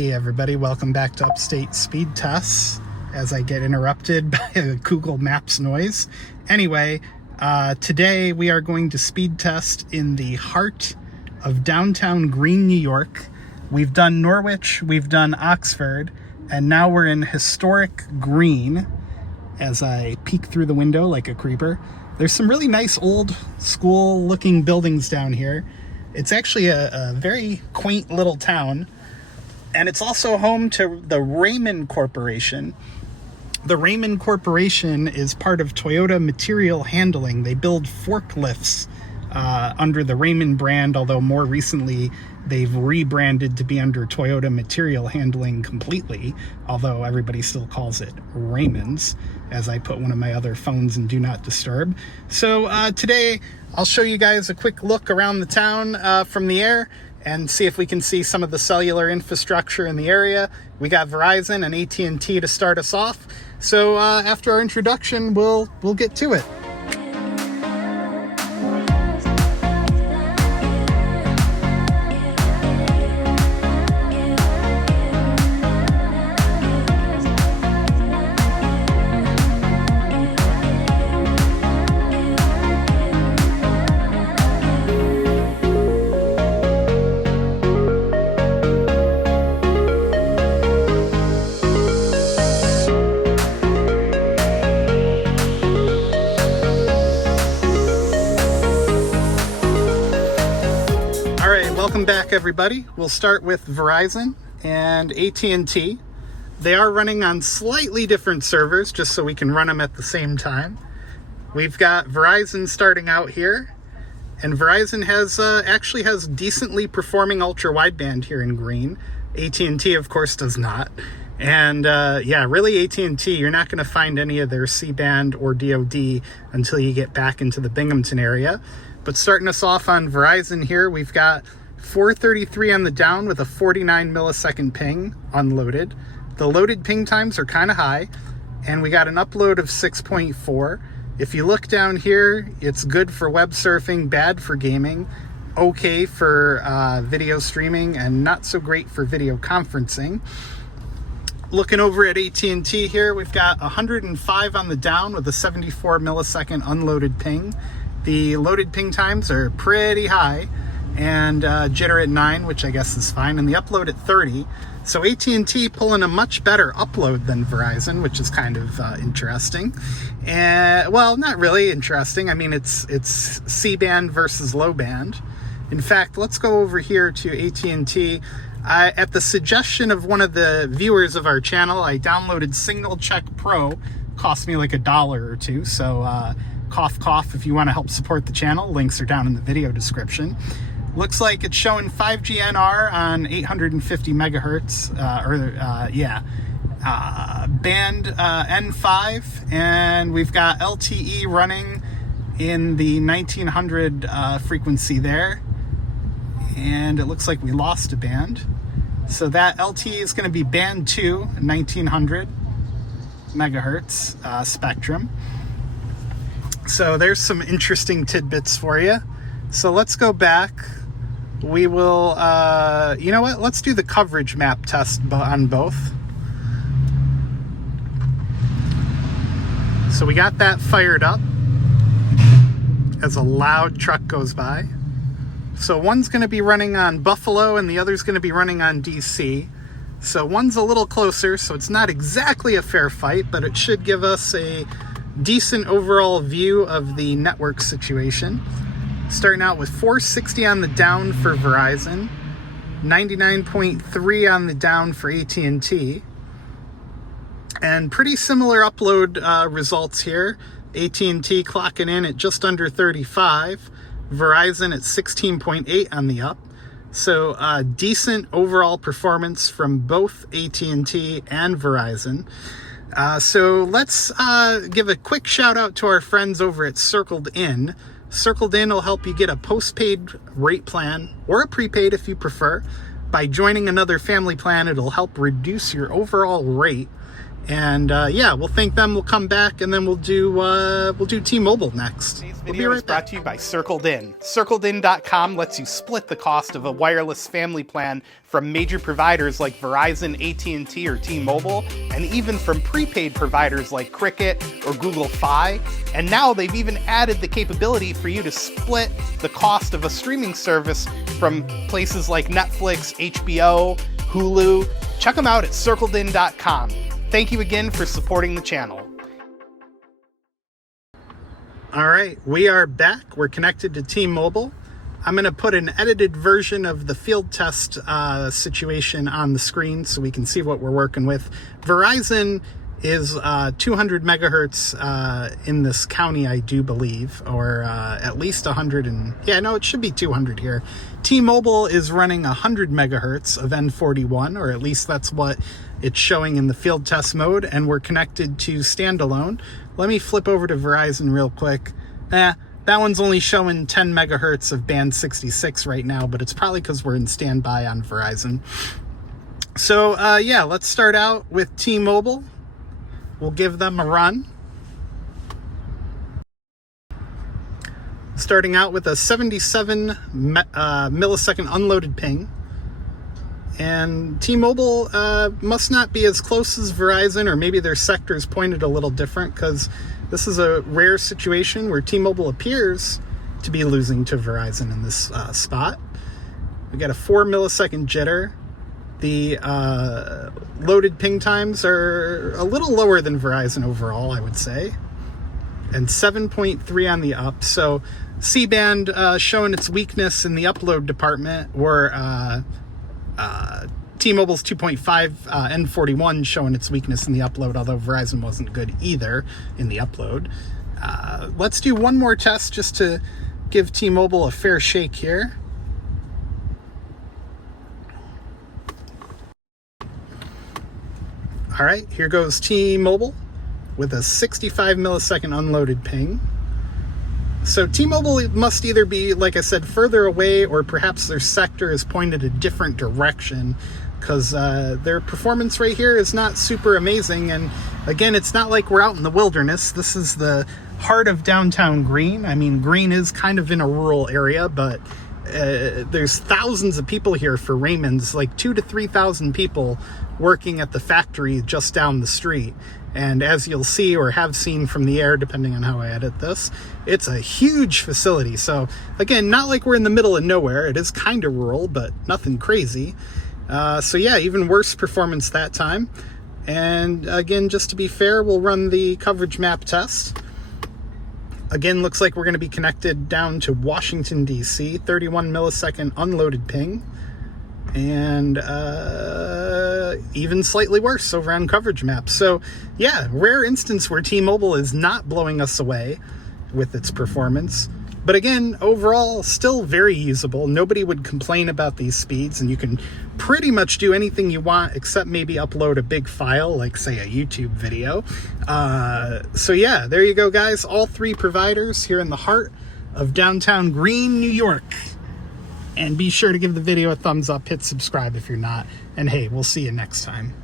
Hey everybody, welcome back to Upstate Speedtests as I get interrupted by a Google Maps noise. Anyway, today we are going to speed test in the heart of Downtown Greene, New York. We've done Norwich, we've done Oxford, and now we're in historic Greene as I peek through the window like a creeper. There's some really nice old school looking buildings down here. It's actually a very quaint little town. And it's also home to the Raymond Corporation. The Raymond Corporation is part of Toyota Material Handling. They build forklifts under the Raymond brand, although more recently they've rebranded to be under Toyota Material Handling completely, although everybody still calls it Raymond's, as I put one of my other phones in Do Not Disturb. So today I'll show you guys a quick look around the town from the air and see if we can see some of the cellular infrastructure in the area. We got Verizon and AT&T to start us off. So after our introduction, we'll get to it. Welcome back, everybody. We'll start with Verizon and AT&T. They are running on slightly different servers, just so we can run them at the same time. We've got Verizon starting out here, and Verizon actually has decently performing ultra wideband here in Greene. AT&T, of course, does not. And yeah, really AT&T, you're not going to find any of their C-band or DoD until you get back into the Binghamton area. But starting us off on Verizon here, we've got 433 on the down with a 49 millisecond ping unloaded. The loaded ping times are kind of high, and we got an upload of 6.4. If you look down here, it's good for web surfing, bad for gaming, okay for video streaming, and not so great for video conferencing. Looking over at AT&T here, we've got 105 on the down with a 74 millisecond unloaded ping. The loaded ping times are pretty high, and jitter at 9, which I guess is fine, and the upload at 30. So AT&T pulling a much better upload than Verizon, which is kind of interesting. And well, not really interesting. I mean, it's C-band versus low band. In fact, let's go over here to AT&T. At the suggestion of one of the viewers of our channel, I downloaded Signal Check Pro. Cost me like $1 or $2, so cough cough if you want to help support the channel. Links are down in the video description. Looks like it's showing 5G NR on 850 megahertz, band N5, and we've got LTE running in the 1900 frequency there, and it looks like we lost a band. So that LTE is going to be band 2, 1900 megahertz spectrum. So there's some interesting tidbits for you. So let's go back. We will, you know what? Let's do the coverage map test on both. So we got that fired up as a loud truck goes by. So one's going to be running on Buffalo and the other's going to be running on DC. So one's a little closer, so it's not exactly a fair fight, but it should give us a decent overall view of the network situation. Starting out with 460 on the down for Verizon, 99.3 on the down for AT&T, and pretty similar upload results here. AT&T clocking in at just under 35, Verizon at 16.8 on the up. So decent overall performance from both AT&T and Verizon. So let's give a quick shout out to our friends over at Circled In. Circled In will help you get a postpaid rate plan, or a prepaid if you prefer. By joining another family plan, it'll help reduce your overall rate. And yeah, we'll thank them. We'll come back, and then we'll do T-Mobile next. Today's video is brought to you by Circled In. CircledIn.com lets you split the cost of a wireless family plan from major providers like Verizon, AT&T, or T-Mobile, and even from prepaid providers like Cricket or Google Fi. And now they've even added the capability for you to split the cost of a streaming service from places like Netflix, HBO, Hulu. Check them out at CircledIn.com. Thank you again for supporting the channel. All right, we are back. We're connected to T-Mobile. I'm going to put an edited version of the field test situation on the screen so we can see what we're working with. Verizon is 200 megahertz in this county, I do believe, or at least 100. And yeah, no, it should be 200 here. T-Mobile is running 100 megahertz of N41, or at least that's what it's showing in the field test mode, and we're connected to standalone. Let me flip over to Verizon real quick. That one's only showing 10 megahertz of band 66 right now, but it's probably because we're in standby on Verizon. So yeah, let's start out with T-Mobile. We'll give them a run. Starting out with a 77 millisecond unloaded ping. And T-Mobile must not be as close as Verizon, or maybe their sector's pointed a little different, because this is a rare situation where T-Mobile appears to be losing to Verizon in this spot. We got a 4 millisecond jitter. The loaded ping times are a little lower than Verizon overall, I would say, and 7.3 on the up. So C-band showing its weakness in the upload department, or T-Mobile's 2.5 N41 showing its weakness in the upload, although Verizon wasn't good either in the upload. Let's do one more test just to give T-Mobile a fair shake here. All right, here goes T-Mobile with a 65 millisecond unloaded ping. So T-Mobile must either be, like I said, further away, or perhaps their sector is pointed a different direction, because their performance right here is not super amazing. And again, it's not like we're out in the wilderness. This is the heart of Downtown Greene. I mean, Greene is kind of in a rural area, but there's thousands of people here for Raymond's, like 2,000 to 3,000 people working at the factory just down the street. And as you'll see, or have seen from the air, depending on how I edit this, it's a huge facility. So again, not like we're in the middle of nowhere. It is kind of rural, but nothing crazy. So yeah, even worse performance that time. And again, just to be fair, we'll run the coverage map test. Again, looks like we're going to be connected down to Washington, D.C., 31 millisecond unloaded ping. And even slightly worse over on coverage maps. So yeah, rare instance where T-Mobile is not blowing us away with its performance. But again, overall, still very usable. Nobody would complain about these speeds, and you can pretty much do anything you want except maybe upload a big file, like say a YouTube video. So yeah, there you go, guys. All three providers here in the heart of Downtown Greene, New York. And be sure to give the video a thumbs up, hit subscribe if you're not, and hey, we'll see you next time.